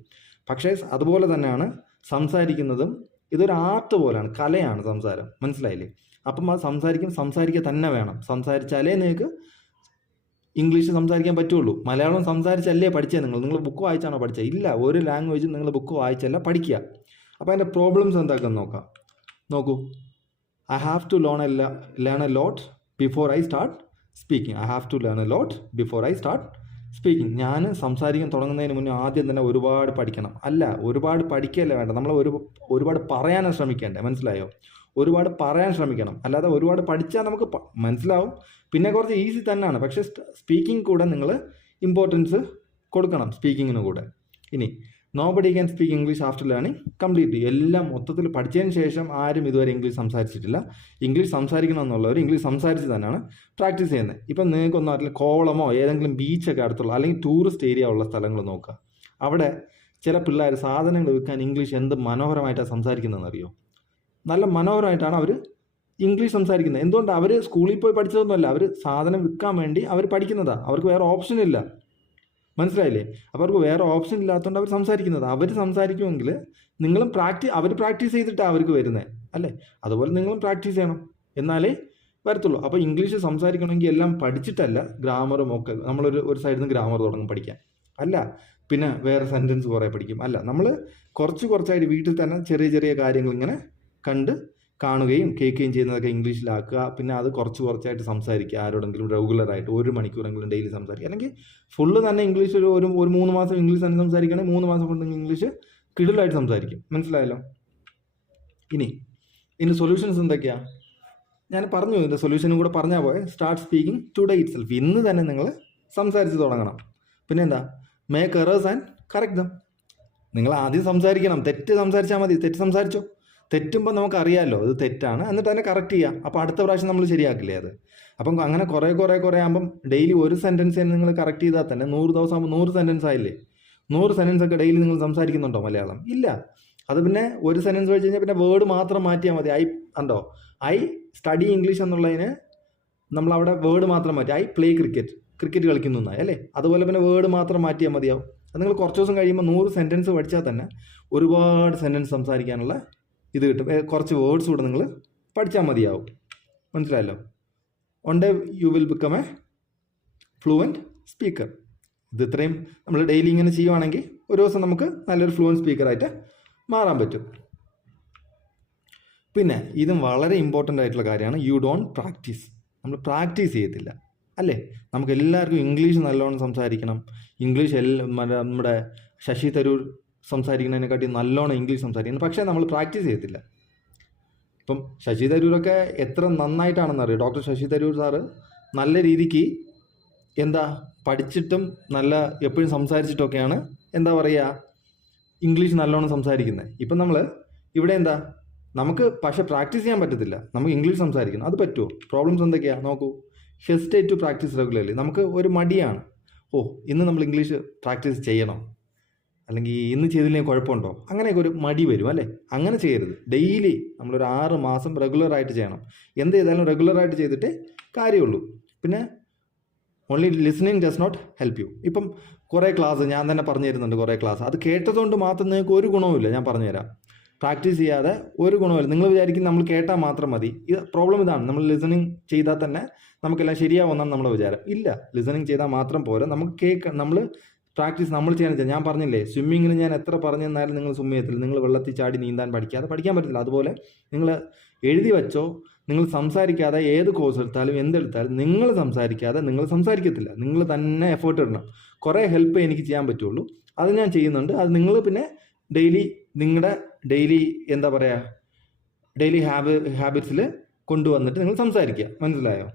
പക്ഷേ അതുപോലെ തന്നെയാണ് സംസാരിക്കുന്നതും. ഇതൊരു ആർട്ട് പോലെയാണ്, കലയാണ് സംസാരം. മനസ്സിലായില്ലേ? അപ്പം അത് സംസാരിക്കുക തന്നെ വേണം. സംസാരിച്ചാലേ നിങ്ങൾക്ക് ഇംഗ്ലീഷ് സംസാരിക്കാൻ പറ്റുള്ളൂ. മലയാളം സംസാരിച്ചല്ലേ പഠിച്ചത്? നിങ്ങൾ ബുക്ക് വായിച്ചാണോ പഠിച്ചത്? ഇല്ല. ഒരു ലാംഗ്വേജും നിങ്ങൾ ബുക്ക് വായിച്ചല്ല പഠിക്കുക. അപ്പോൾ അതിൻ്റെ പ്രോബ്ലംസ് എന്താണെന്ന് നോക്കാം. നോക്കൂ, I have to learn a lot before I start speaking. I have to learn a lot before I start speaking. ഞാൻ സംസാരിക്കാൻ തുടങ്ങുന്നതിന് മുന്നേ ആദ്യം തന്നെ ഒരുപാട് പഠിക്കണം. അല്ല, ഒരുപാട് പഠിക്കുകയല്ല വേണ്ട, നമ്മൾ ഒരുപാട് പറയാനാണ് ശ്രമിക്കേണ്ടത്. മനസ്സിലായോ? ഒരുപാട് പറയാൻ ശ്രമിക്കണം. അല്ലാതെ ഒരുപാട് പഠിച്ചാൽ നമുക്ക് മനസ്സിലാവും, പിന്നെ കുറച്ച് ഈസി തന്നെയാണ്. പക്ഷേ സ്പീക്കിംഗ് കൂടെ നിങ്ങൾ ഇമ്പോർട്ടൻസ് കൊടുക്കണം, സ്പീക്കിങ്ങിന് കൂടെ. ഇനി nobody can speak English after learning completely. എല്ലാം മൊത്തത്തിൽ പഠിച്ചതിന് ശേഷം ആരും ഇതുവരെ ഇംഗ്ലീഷ് സംസാരിച്ചിട്ടില്ല. ഇംഗ്ലീഷ് സംസാരിക്കണമെന്നുള്ളവർ ഇംഗ്ലീഷ് സംസാരിച്ച് തന്നെയാണ് പ്രാക്ടീസ് ചെയ്യുന്നത്. ഇപ്പം നിങ്ങൾക്കൊന്നും അറിയില്ല, കോവളമോ ഏതെങ്കിലും ബീച്ചൊക്കെ അടുത്തുള്ള അല്ലെങ്കിൽ ടൂറിസ്റ്റ് ഏരിയ ഉള്ള സ്ഥലങ്ങൾ നോക്കുക. അവിടെ ചില പിള്ളേർ സാധനങ്ങൾ വിൽക്കാൻ ഇംഗ്ലീഷ് എന്ത് മനോഹരമായിട്ടാണ് സംസാരിക്കുന്നതെന്ന് അറിയോ? നല്ല മനോഹരമായിട്ടാണ് അവർ ഇംഗ്ലീഷ് സംസാരിക്കുന്നത്. എന്തുകൊണ്ട്? അവർ സ്കൂളിൽ പോയി പഠിച്ചതൊന്നുമല്ല, അവർ സാധനം വിൽക്കാൻ വേണ്ടി അവർ പഠിക്കുന്നതാണ്. അവർക്ക് വേറെ ഓപ്ഷൻ ഇല്ല. മനസ്സിലായില്ലേ? അവർക്ക് വേറെ ഓപ്ഷൻ ഇല്ലാത്തതുകൊണ്ട് അവർ സംസാരിക്കുന്നത്. അവർ സംസാരിക്കുമെങ്കിൽ നിങ്ങളും അവർ പ്രാക്ടീസ് ചെയ്തിട്ടാണ് അവർക്ക് വരുന്നത്, അല്ലേ? അതുപോലെ നിങ്ങളും പ്രാക്ടീസ് ചെയ്യണം, എന്നാലേ വരത്തുള്ളൂ. അപ്പോൾ ഇംഗ്ലീഷ് സംസാരിക്കണമെങ്കിൽ എല്ലാം പഠിച്ചിട്ടല്ല, ഗ്രാമറും ഒക്കെ നമ്മളൊരു സൈഡിൽ നിന്ന് ഗ്രാമർ തുടങ്ങും പഠിക്കാൻ. അല്ല, പിന്നെ വേറെ സെൻറ്റൻസ് കുറേ പഠിക്കും. അല്ല, നമ്മൾ കുറച്ചായിട്ട് വീട്ടിൽ തന്നെ ചെറിയ ചെറിയ കാര്യങ്ങൾ ഇങ്ങനെ കണ്ട് കാണുകയും കേൾക്കുകയും ചെയ്യുന്നതൊക്കെ ഇംഗ്ലീഷിലാക്കുക. പിന്നെ അത് കുറച്ചായിട്ട് സംസാരിക്കുക, ആരോടെങ്കിലും റെഗുലറായിട്ട് 1 മണിക്കൂറെങ്കിലും ഡെയിലി സംസാരിക്കുക. അല്ലെങ്കിൽ ഫുള്ള് തന്നെ ഇംഗ്ലീഷ് ഒരു 3 മാസം ഇംഗ്ലീഷ് തന്നെ സംസാരിക്കുകയാണെങ്കിൽ 3 മാസം കൊണ്ട് ഇംഗ്ലീഷ് കിടിലായിട്ട് സംസാരിക്കും. മനസ്സിലായല്ലോ? ഇനി സൊല്യൂഷൻസ് എന്തൊക്കെയാണ് ഞാൻ പറഞ്ഞു. ഇതിൻ്റെ സൊല്യൂഷനും കൂടെ പറഞ്ഞാൽ പോയെ. Start speaking today it self. ഇന്ന് തന്നെ നിങ്ങൾ സംസാരിച്ച് തുടങ്ങണം. പിന്നെ എന്താ? Make errors and correct dum. നിങ്ങൾ ആദ്യം സംസാരിക്കണം. തെറ്റ് സംസാരിച്ചാൽ മതി. തെറ്റ് സംസാരിച്ചോ. തെറ്റുമ്പോൾ നമുക്കറിയാമല്ലോ ഇത് തെറ്റാണ്, എന്നിട്ട് അതിനെ കറക്റ്റ് ചെയ്യാം. അപ്പോൾ അടുത്ത പ്രാവശ്യം നമ്മൾ ശരിയാക്കില്ലേ അത്? അപ്പം അങ്ങനെ കുറേ ആകുമ്പം ഡെയിലി ഒരു സെൻറ്റൻസ് നിങ്ങൾ കറക്റ്റ് ചെയ്താൽ തന്നെ 100 ദിവസം ആകുമ്പോൾ 100 സെൻറ്റൻസ് ആയില്ലേ? 100 സെൻറ്റൻസ് ഒക്കെ ഡെയിലി നിങ്ങൾ സംസാരിക്കുന്നുണ്ടോ മലയാളം? ഇല്ല. അത് പിന്നെ ഒരു സെൻറ്റൻസ് വെച്ച് കഴിഞ്ഞാൽ പിന്നെ വേർഡ് മാത്രം മാറ്റിയാൽ മതി. ഐ സ്റ്റഡി ഇംഗ്ലീഷ് എന്നുള്ളതിന് നമ്മളവിടെ വേർഡ് മാത്രം മാറ്റി. ഐ പ്ലേ ക്രിക്കറ്റ് കളിക്കുന്നു എന്നായി, അല്ലേ? അതുപോലെ പിന്നെ വേർഡ് മാത്രം മാറ്റിയാൽ മതിയാവും. അത് നിങ്ങൾ കുറച്ച് ദിവസം കഴിയുമ്പോൾ 100 സെൻറ്റൻസ് പഠിച്ചാൽ തന്നെ ഒരുപാട് സെൻറ്റൻസ് സംസാരിക്കാനുള്ള ഇത് കിട്ടും. കുറച്ച് വേർഡ്സ് കൂടെ നിങ്ങൾ പഠിച്ചാൽ മതിയാവും. മനസ്സിലായല്ലോ? One day you will become A fluent speaker. ഇത് ഇത്രയും നമ്മൾ ഡെയിലി ഇങ്ങനെ ചെയ്യുവാണെങ്കിൽ ഒരു ദിവസം നമുക്ക് നല്ലൊരു ഫ്ലുവൻറ്റ് സ്പീക്കറായിട്ട് മാറാൻ പറ്റും. പിന്നെ ഇതും വളരെ ഇമ്പോർട്ടൻ്റ് ആയിട്ടുള്ള കാര്യമാണ്, യു ഡോണ്ട് പ്രാക്ടീസ്. നമ്മൾ പ്രാക്ടീസ് ചെയ്യത്തില്ല, അല്ലേ? നമുക്ക് എല്ലാവർക്കും ഇംഗ്ലീഷ് നല്ലോണം സംസാരിക്കണം. ഇംഗ്ലീഷ് നമ്മുടെ ശശി തരൂർ സംസാരിക്കുന്നതിനെക്കാട്ടി നല്ലോണം ഇംഗ്ലീഷ് സംസാരിക്കണം. പക്ഷേ നമ്മൾ പ്രാക്ടീസ് ചെയ്യത്തില്ല. ഇപ്പം ശശി തരൂരൊക്കെ എത്ര നന്നായിട്ടാണെന്നറിയാം. ഡോക്ടർ ശശി തരൂർ സാറ് നല്ല രീതിക്ക് പഠിച്ചിട്ടും നല്ല എപ്പോഴും സംസാരിച്ചിട്ടൊക്കെയാണ് ഇംഗ്ലീഷ് നല്ലോണം സംസാരിക്കുന്നത്. ഇപ്പം നമ്മൾ ഇവിടെ നമുക്ക് പക്ഷേ പ്രാക്ടീസ് ചെയ്യാൻ പറ്റത്തില്ല. നമുക്ക് ഇംഗ്ലീഷ് സംസാരിക്കണം, അത് പറ്റുമോ? പ്രോബ്ലംസ് എന്തൊക്കെയാണ് നോക്കൂ. Hesitate to practise regularly. നമുക്ക് ഒരു മടിയാണ്. ഇന്ന് നമ്മൾ ഇംഗ്ലീഷ് പ്രാക്ടീസ് ചെയ്യണം, അല്ലെങ്കിൽ ഇന്ന് ചെയ്തില്ലെങ്കിൽ കുഴപ്പമുണ്ടോ? അങ്ങനെയൊക്കെ ഒരു മടി വരും, അല്ലേ? അങ്ങനെ ചെയ്യരുത്. ഡെയിലി നമ്മളൊരു 6 മാസം റെഗുലറായിട്ട് ചെയ്യണം. എന്ത് ചെയ്താലും റെഗുലറായിട്ട് ചെയ്തിട്ടേ കാര്യമുള്ളൂ. പിന്നെ only listening does not help you. ഇപ്പം കുറേ ക്ലാസ് ഞാൻ തന്നെ പറഞ്ഞു തരുന്നുണ്ട്. കുറേ ക്ലാസ് അത് കേട്ടതുകൊണ്ട് മാത്രം നിങ്ങൾക്ക് ഒരു ഗുണവുമില്ല. ഞാൻ പറഞ്ഞുതരാം. പ്രാക്ടീസ് ചെയ്യാതെ ഒരു ഗുണവുമില്ല. നിങ്ങൾ വിചാരിക്കും നമ്മൾ കേട്ടാൽ മാത്രം മതി. പ്രോബ്ലം ഇതാണ്, നമ്മൾ ലിസണിങ് ചെയ്താൽ തന്നെ നമുക്കെല്ലാം ശരിയാവുമെന്നാണ് നമ്മുടെ വിചാരം. ഇല്ല, ലിസണിങ് ചെയ്താൽ മാത്രം പോരാ. നമുക്ക് നമ്മൾ പ്രാക്ടീസ് നമ്മൾ ചെയ്യാൻ. ഞാൻ പറഞ്ഞില്ലേ, സ്വിമ്മിങ്ങിന് ഞാൻ എത്ര പറഞ്ഞു തന്നാലും നിങ്ങൾ സ്വിം ചെയ്യത്തില്ല. നിങ്ങൾ വെള്ളത്തിൽ ചാടി നീന്താൻ പഠിക്കാതെ പഠിക്കാൻ പറ്റില്ല. അതുപോലെ നിങ്ങൾ എഴുതി വെച്ചോ, നിങ്ങൾ സംസാരിക്കാതെ ഏത് കോഴ്സ് എടുത്താലും എന്തെടുത്താലും നിങ്ങൾ സംസാരിക്കാതെ നിങ്ങൾ സംസാരിക്കത്തില്ല. നിങ്ങൾ തന്നെ എഫേർട്ട് ഇടണം. കുറേ ഹെൽപ്പ് എനിക്ക് ചെയ്യാൻ പറ്റുള്ളൂ, അത് ഞാൻ ചെയ്യുന്നുണ്ട്. അത് നിങ്ങൾ പിന്നെ നിങ്ങളുടെ ഡെയിലി ഡെയിലി ഹാബിറ്റ്സിൽ കൊണ്ടുവന്നിട്ട് നിങ്ങൾ സംസാരിക്കുക. മനസ്സിലായോ?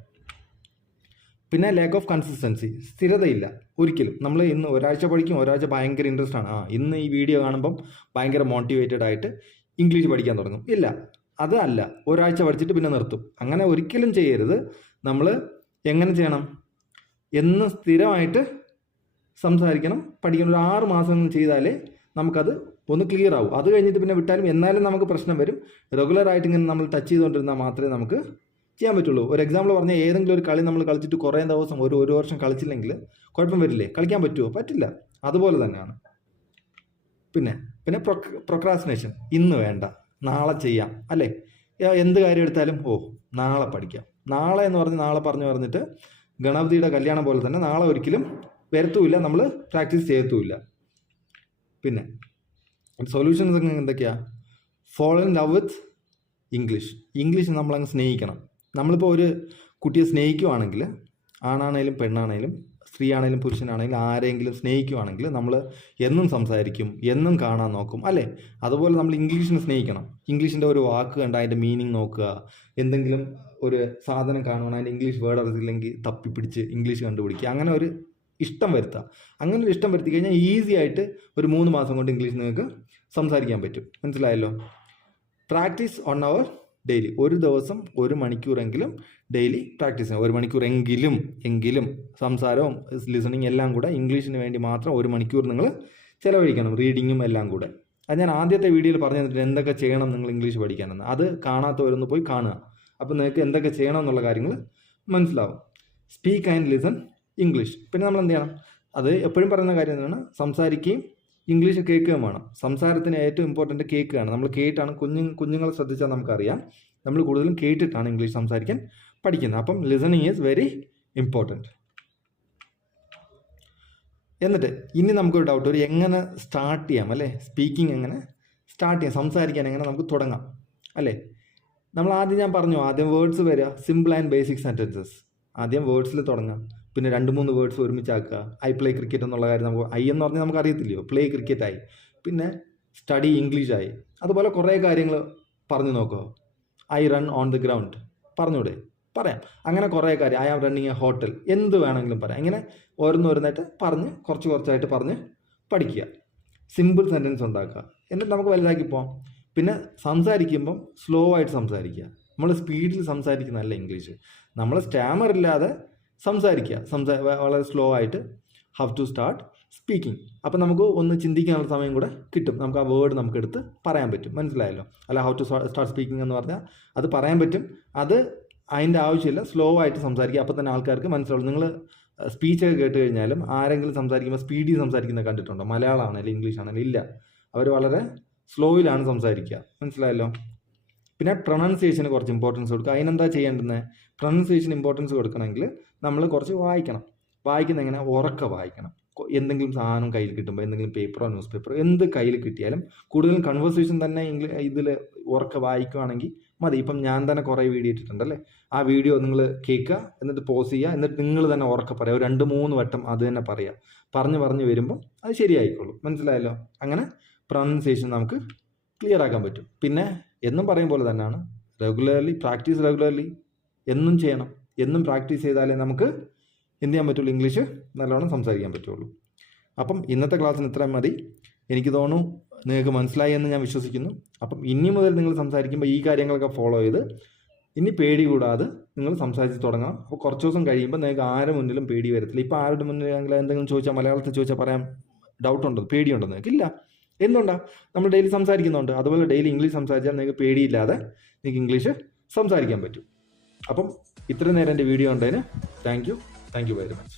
പിന്നെ ലാക്ക് ഓഫ് കൺസിസ്റ്റൻസി, സ്ഥിരതയില്ല ഒരിക്കലും. നമ്മൾ ഇന്ന് ഒരാഴ്ച പഠിക്കും, ഒരാഴ്ച ഭയങ്കര ഇൻട്രസ്റ്റ് ആണ്. ഇന്ന് ഈ വീഡിയോ കാണുമ്പം ഭയങ്കര മോട്ടിവേറ്റഡ് ആയിട്ട് ഇംഗ്ലീഷ് പഠിക്കാൻ തുടങ്ങും. ഇല്ല, അതല്ല. ഒരാഴ്ച പഠിച്ചിട്ട് പിന്നെ നിർത്തും. അങ്ങനെ ഒരിക്കലും ചെയ്യരുത്. നമ്മൾ എങ്ങനെ ചെയ്യണം? എന്ന് സ്ഥിരമായിട്ട് സംസാരിക്കണം, പഠിക്കണം. ഒരു 6 മാസം ചെയ്താലേ നമുക്കത് ഒന്ന് ക്ലിയർ ആവും. അത് കഴിഞ്ഞിട്ട് പിന്നെ വിട്ടാലും എന്നാലും നമുക്ക് പ്രശ്നം വരും. റെഗുലറായിട്ട് ഇങ്ങനെ നമ്മൾ ടച്ച് ചെയ്തുകൊണ്ടിരുന്നാൽ മാത്രമേ നമുക്ക് ചെയ്യാൻ പറ്റുള്ളൂ. ഒരു എക്സാമ്പിൾ പറഞ്ഞാൽ, ഏതെങ്കിലും ഒരു കളി നമ്മൾ കളിച്ചിട്ട് കുറേ ദിവസം ഒരു വർഷം കളിച്ചില്ലെങ്കിൽ കുഴപ്പം വരില്ലേ? കളിക്കാൻ പറ്റുമോ? പറ്റില്ല. അതുപോലെ തന്നെയാണ്. പിന്നെ പ്രൊക്രാസ്റ്റിനേഷൻ. ഇന്ന് വേണ്ട, നാളെ ചെയ്യാം, അല്ലേ? എന്ത് കാര്യം എടുത്താലും നാളെ പഠിക്കാം, നാളെ എന്ന് പറഞ്ഞ് നാളെ പറഞ്ഞിട്ട് ഗണപതിയുടെ കല്യാണം പോലെ തന്നെ നാളെ ഒരിക്കലും വരത്തുമില്ല, നമ്മൾ പ്രാക്ടീസ് ചെയ്യത്തുമില്ല. പിന്നെ സൊല്യൂഷൻസ് എന്തൊക്കെയാണ്? Fall in love with English നമ്മളങ്ങ് സ്നേഹിക്കണം. നമ്മളിപ്പോൾ ഒരു കുട്ടിയെ സ്നേഹിക്കുവാണെങ്കിൽ, ആണാണേലും പെണ്ണാണേലും സ്ത്രീ ആണെങ്കിലും പുരുഷനാണെങ്കിലും ആരെങ്കിലും സ്നേഹിക്കുവാണെങ്കിൽ നമ്മൾ എന്നും സംസാരിക്കും, എന്നും കാണാൻ നോക്കും അല്ലേ? അതുപോലെ നമ്മൾ ഇംഗ്ലീഷിനെ സ്നേഹിക്കണം. ഇംഗ്ലീഷിൻ്റെ ഒരു വാക്ക് കണ്ട് അതിൻ്റെ മീനിങ് നോക്കുക, എന്തെങ്കിലും ഒരു സാധനം കാണുവാൻ അതിൻ്റെ ഇംഗ്ലീഷ് വേർഡ് അറിയില്ലെങ്കിൽ തപ്പിപ്പിടിച്ച് ഇംഗ്ലീഷ് കണ്ടുപിടിക്കുക, അങ്ങനെ ഒരു ഇഷ്ടം വരുത്തുക. അങ്ങനെ ഒരു ഇഷ്ടം വരുത്തി കഴിഞ്ഞാൽ ഈസി ആയിട്ട് ഒരു 3 മാസം കൊണ്ട് ഇംഗ്ലീഷ് നിങ്ങൾക്ക് സംസാരിക്കാൻ പറ്റും. മനസ്സിലായല്ലോ? Practice 1 hour daily. ഒരു ദിവസം 1 മണിക്കൂറെങ്കിലും ഡെയിലി പ്രാക്ടീസ് ചെയ്യണം. 1 മണിക്കൂർ എങ്കിലും സംസാരവും ലിസണിങ് എല്ലാം കൂടെ ഇംഗ്ലീഷിന് വേണ്ടി മാത്രം 1 മണിക്കൂർ നിങ്ങൾ ചിലവഴിക്കണം, റീഡിങ്ങും എല്ലാം കൂടെ. അത് ഞാൻ ആദ്യത്തെ വീഡിയോയിൽ പറഞ്ഞു തന്നിട്ട് എന്തൊക്കെ ചെയ്യണം നിങ്ങൾ ഇംഗ്ലീഷ് പഠിക്കാനെന്ന്. അത് കാണാത്തവരൊന്ന് പോയി കാണുക. അപ്പോൾ നിങ്ങൾക്ക് എന്തൊക്കെ ചെയ്യണം എന്നുള്ള കാര്യങ്ങൾ മനസ്സിലാവും. Speak and listen English. പിന്നെ നമ്മൾ എന്ത് ചെയ്യണം? അത് എപ്പോഴും പറയുന്ന കാര്യം എന്താണ്? സംസാരിക്കുകയും ഇംഗ്ലീഷ് കേൾക്കുകയും വേണം. സംസാരത്തിന് ഏറ്റവും ഇമ്പോർട്ടൻറ്റ് കേൾക്കുകയാണ്. നമ്മൾ കേട്ടാണ് കുഞ്ഞുങ്ങളെ ശ്രദ്ധിച്ചാൽ നമുക്കറിയാം, നമ്മൾ കൂടുതലും കേട്ടിട്ടാണ് ഇംഗ്ലീഷ് സംസാരിക്കാൻ പഠിക്കുന്നത്. അപ്പം ലിസണിങ് ഈസ് വെരി ഇമ്പോർട്ടൻറ്റ്. എന്നിട്ട് ഇനി നമുക്കൊരു ഡൗട്ട്, ഒരു എങ്ങനെ സ്റ്റാർട്ട് ചെയ്യാം അല്ലേ? സ്പീക്കിംഗ് എങ്ങനെ സ്റ്റാർട്ട് ചെയ്യാം, സംസാരിക്കാൻ എങ്ങനെ നമുക്ക് തുടങ്ങാം അല്ലേ? നമ്മൾ ഞാൻ പറഞ്ഞു, ആദ്യം വേർഡ്സ് വരിക, സിമ്പിൾ ആൻഡ് ബേസിക് സെൻറ്റൻസസ്. ആദ്യം വേർഡ്സിൽ തുടങ്ങാം, പിന്നെ 2-3 വേർഡ്സ് ഒരുമിച്ചാക്കുക. ഐ പ്ലേ ക്രിക്കറ്റ് എന്നുള്ള കാര്യം നമുക്ക് ഐ എന്ന് പറഞ്ഞാൽ നമുക്ക് അറിയത്തില്ലയോ, പ്ലേ ക്രിക്കറ്റ് ആയി. പിന്നെ സ്റ്റഡി ഇംഗ്ലീഷായി. അതുപോലെ കുറേ കാര്യങ്ങൾ പറഞ്ഞു നോക്കുക. I run on the ground പറഞ്ഞൂടെ? പറയാം. അങ്ങനെ കുറേ കാര്യം. I am running a hotel, എന്ത് വേണമെങ്കിലും പറയാം. ഇങ്ങനെ ഓരോന്നോരോന്നായിട്ട് പറഞ്ഞ് കുറച്ചായിട്ട് പറഞ്ഞ് പഠിക്കുക. സിമ്പിൾ സെൻറ്റൻസ് ഉണ്ടാക്കുക. എന്നിട്ട് നമുക്ക് വലുതാക്കി പോകാം. പിന്നെ സംസാരിക്കുമ്പം സ്ലോ ആയിട്ട് സംസാരിക്കുക. നമ്മൾ സ്പീഡിൽ സംസാരിക്കുന്നതല്ല ഇംഗ്ലീഷ്. നമ്മൾ സ്റ്റാമർ ഇല്ലാതെ സംസാരിക്കുക. വളരെ സ്ലോ ആയിട്ട് ഹൗ ടു സ്റ്റാർട്ട് സ്പീക്കിംഗ്. അപ്പം നമുക്ക് ഒന്ന് ചിന്തിക്കാനുള്ള സമയം കൂടെ കിട്ടും. നമുക്ക് ആ വേർഡ് നമുക്ക് എടുത്ത് പറയാൻ പറ്റും. മനസ്സിലായല്ലോ? അല്ല, ഹൗ ടു സ്റ്റാർട്ട് സ്പീക്കിംഗ് എന്ന് പറഞ്ഞാൽ അത് പറയാൻ പറ്റും. അത് അതിൻ്റെ ആവശ്യമില്ല, സ്ലോ ആയിട്ട് സംസാരിക്കുക. അപ്പം തന്നെ ആൾക്കാർക്ക് മനസ്സിലാവും. നിങ്ങൾ സ്പീച്ചൊക്കെ കേട്ട് കഴിഞ്ഞാലും ആരെങ്കിലും സംസാരിക്കുമ്പോൾ സ്പീഡിൽ സംസാരിക്കുന്നത് കണ്ടിട്ടുണ്ടോ? മലയാളമാണെങ്കിലും ഇംഗ്ലീഷ് ആണെങ്കിലും ഇല്ല. അവർ വളരെ സ്ലോയിലാണ് സംസാരിക്കുക. മനസ്സിലായല്ലോ? പിന്നെ പ്രൊണൗൺസിയേഷന് കുറച്ച് ഇമ്പോർട്ടൻസ് കൊടുക്കുക. അതിനെന്താ ചെയ്യേണ്ടത്? പ്രൊണൗൺസിയേഷൻ ഇമ്പോർട്ടൻസ് കൊടുക്കണമെങ്കിൽ നമ്മൾ കുറച്ച് വായിക്കണം. വായിക്കുന്ന എങ്ങനെ? ഉറക്കെ വായിക്കണം. എന്തെങ്കിലും സാധനം കയ്യിൽ കിട്ടുമ്പോൾ, എന്തെങ്കിലും പേപ്പറോ ന്യൂസ് പേപ്പറോ എന്ത് കയ്യിൽ കിട്ടിയാലും, കൂടുതലും കൺവേഴ്സേഷൻ തന്നെ ഇതിൽ ഉറക്കെ വായിക്കുകയാണെങ്കിൽ മതി. ഇപ്പം ഞാൻ തന്നെ കുറേ വീഡിയോ ഇട്ടിട്ടുണ്ടല്ലേ, ആ വീഡിയോ നിങ്ങൾ കേൾക്കുക, എന്നിട്ട് പോസ് ചെയ്യുക, എന്നിട്ട് നിങ്ങൾ തന്നെ ഉറക്കെ പറയുക. ഒരു 2-3 വട്ടം അത് തന്നെ പറയുക. പറഞ്ഞു വരുമ്പോൾ അത് ശരിയായിക്കോളും. മനസ്സിലായല്ലോ? അങ്ങനെ പ്രൊണൗൺസിയേഷൻ നമുക്ക് ക്ലിയർ ആക്കാൻ പറ്റും. പിന്നെ എന്നും പറയും പോലെ തന്നെയാണ്, പ്രാക്ടീസ് റെഗുലർലി എന്നും ചെയ്യണം. എന്നും പ്രാക്ടീസ് ചെയ്താലേ നമുക്ക് എന്ത് ചെയ്യാൻ പറ്റുള്ളൂ? ഇംഗ്ലീഷ് നല്ലോണം സംസാരിക്കാൻ പറ്റുള്ളൂ. അപ്പം ഇന്നത്തെ ക്ലാസ്സിന് ഇത്രയും മതി. എനിക്ക് തോന്നുന്നു നിങ്ങൾക്ക് മനസ്സിലായി എന്ന് ഞാൻ വിശ്വസിക്കുന്നു. അപ്പം ഇനി മുതൽ നിങ്ങൾ സംസാരിക്കുമ്പോൾ ഈ കാര്യങ്ങളൊക്കെ ഫോളോ ചെയ്ത് ഇനി പേടി കൂടാതെ നിങ്ങൾ സംസാരിച്ച് തുടങ്ങണം. അപ്പോൾ കുറച്ച് ദിവസം കഴിയുമ്പോൾ നിങ്ങൾക്ക് ആരുടെ മുന്നിലും പേടി വരത്തില്ല. ഇപ്പോൾ ആരുടെ മുന്നിലെങ്കിലും എന്തെങ്കിലും ചോദിച്ചാൽ, മലയാളത്തിൽ ചോദിച്ചാൽ പറയാൻ ഡൗട്ടുണ്ടോ? പേടിയുണ്ടോ നിങ്ങൾക്ക്? ഇല്ല. എന്തുകൊണ്ടാണ്? നമ്മൾ ഡെയിലി സംസാരിക്കുന്നുണ്ട്. അതുപോലെ ഡെയിലി ഇംഗ്ലീഷ് സംസാരിച്ചാൽ നിങ്ങൾക്ക് പേടിയില്ലാതെ നിങ്ങൾക്ക് ഇംഗ്ലീഷ് സംസാരിക്കാൻ പറ്റും. അപ്പം ഇത്രയും നേരം എൻ്റെ വീഡിയോ ഉണ്ടതിന് താങ്ക് യു വെരി മച്ച്.